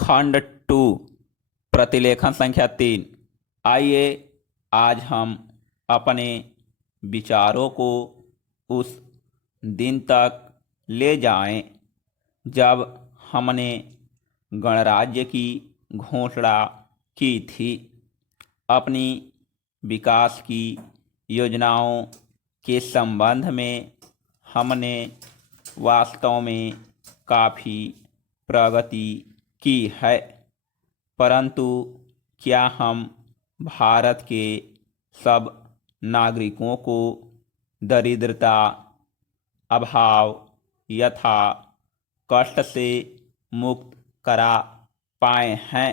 खंड टू प्रतिलेखन संख्या 3। आइए आज हम अपने विचारों को उस दिन तक ले जाएं जब हमने गणराज्य की घोषणा की थी। अपनी विकास की योजनाओं के संबंध में हमने वास्तव में काफ़ी प्रगति की है, परंतु क्या हम भारत के सब नागरिकों को दरिद्रता, अभाव यथा कष्ट से मुक्त करा पाए हैं?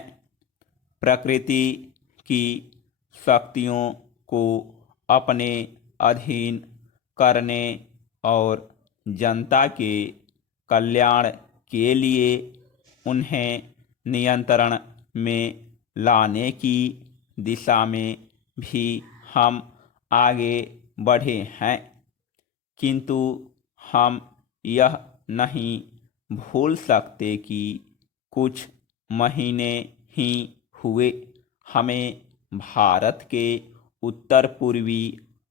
प्रकृति की शक्तियों को अपने अधीन करने और जनता के कल्याण के लिए उन्हें नियंत्रण में लाने की दिशा में भी हम आगे बढ़े हैं, किंतु हम यह नहीं भूल सकते कि कुछ महीने ही हुए हमें भारत के उत्तर पूर्वी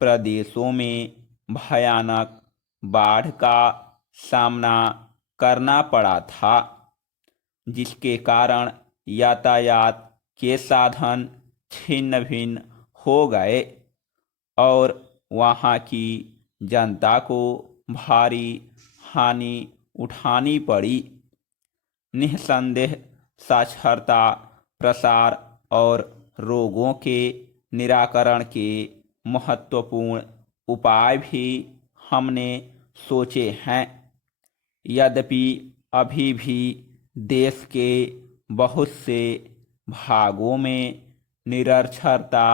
प्रदेशों में भयानक बाढ़ का सामना करना पड़ा था, जिसके कारण यातायात के साधन छिन्न भिन्न हो गए और वहाँ की जनता को भारी हानि उठानी पड़ी। निस्संदेह साक्षरता, प्रसार और रोगों के निराकरण के महत्वपूर्ण उपाय भी हमने सोचे हैं। यद्यपि अभी भी देश के बहुत से भागों में निरक्षरता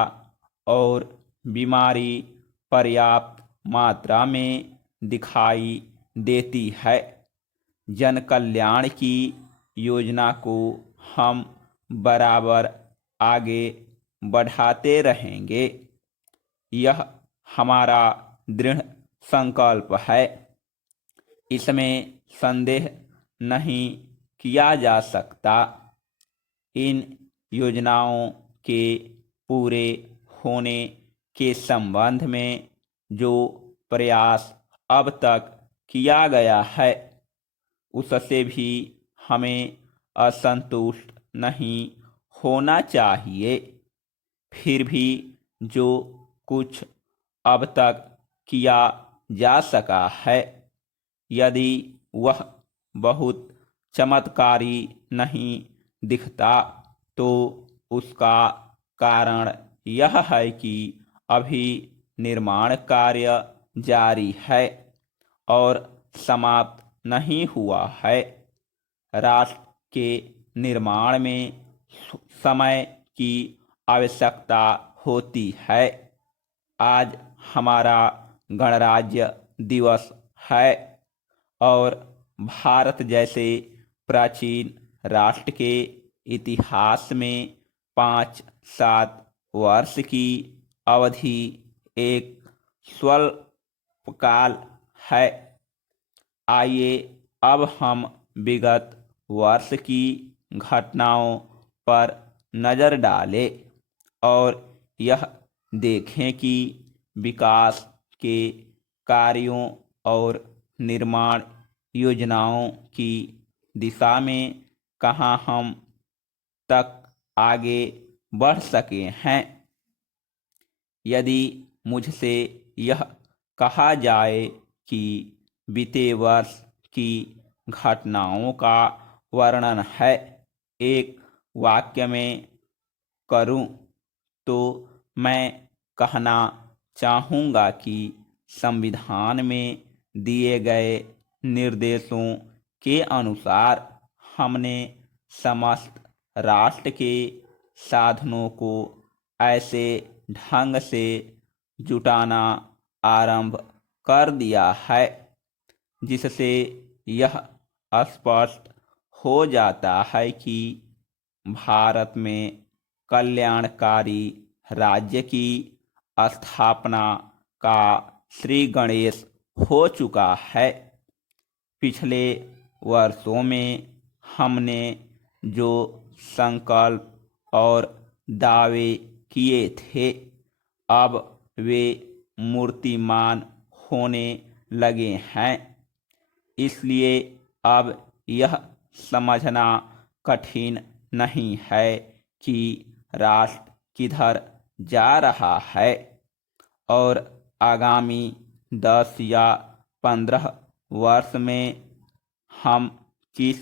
और बीमारी पर्याप्त मात्रा में दिखाई देती है। जन कल्याण की योजना को हम बराबर आगे बढ़ाते रहेंगे, यह हमारा दृढ़ संकल्प है। इसमें संदेह नहीं किया जा सकता। इन योजनाओं के पूरे होने के संबंध में जो प्रयास अब तक किया गया है, उससे भी हमें असंतुष्ट नहीं होना चाहिए। फिर भी जो कुछ अब तक किया जा सका है, यदि वह बहुत चमत्कारी नहीं दिखता, तो उसका कारण यह है कि अभी निर्माण कार्य जारी है और समाप्त नहीं हुआ है। राष्ट्र के निर्माण में समय की आवश्यकता होती है। आज हमारा गणराज्य दिवस है और भारत जैसे प्राचीन राष्ट्र के इतिहास में 5-7 वर्ष की अवधि एक स्वल्पकाल है। आइए अब हम विगत वर्ष की घटनाओं पर नज़र डालें और यह देखें कि विकास के कार्यों और निर्माण योजनाओं की दिशा में कहाँ हम तक आगे बढ़ सके हैं। यदि मुझसे यह कहा जाए कि बीते वर्ष की घटनाओं का वर्णन है एक वाक्य में करूं, तो मैं कहना चाहूँगा कि संविधान में दिए गए निर्देशों के अनुसार हमने समस्त राष्ट्र के साधनों को ऐसे ढंग से जुटाना आरंभ कर दिया है जिससे यह स्पष्ट हो जाता है कि भारत में कल्याणकारी राज्य की स्थापना का श्री गणेश हो चुका है। पिछले वर्षों में हमने जो संकल्प और दावे किए थे अब वे मूर्तिमान होने लगे हैं। इसलिए अब यह समझना कठिन नहीं है कि राष्ट्र किधर जा रहा है और आगामी 10 या 15 वर्ष में हम किस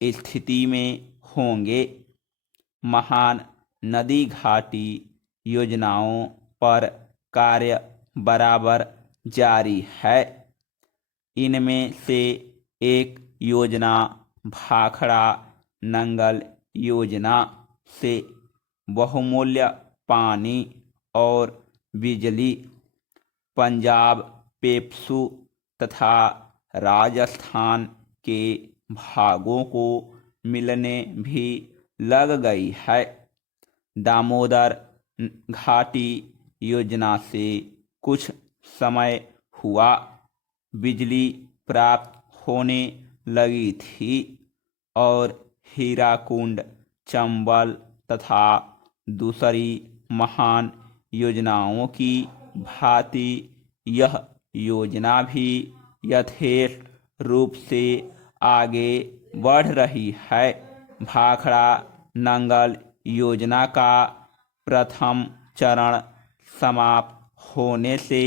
स्थिति में होंगे। महान नदी घाटी योजनाओं पर कार्य बराबर जारी है। इनमें से एक योजना भाखड़ा नंगल योजना से बहुमूल्य पानी और बिजली पंजाब पेप्सू तथा राजस्थान के भागों को मिलने भी लग गई है। दामोदर घाटी योजना से कुछ समय हुआ बिजली प्राप्त होने लगी थी और हीराकुंड चंबल तथा दूसरी महान योजनाओं की भांति यह योजना भी यथेष्ट रूप से आगे बढ़ रही है। भाखड़ा नंगल योजना का प्रथम चरण समाप्त होने से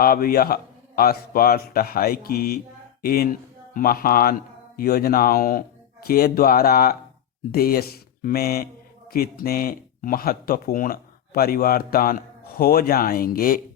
अब यह स्पष्ट है कि इन महान योजनाओं के द्वारा देश में कितने महत्वपूर्ण परिवर्तन हो जाएंगे।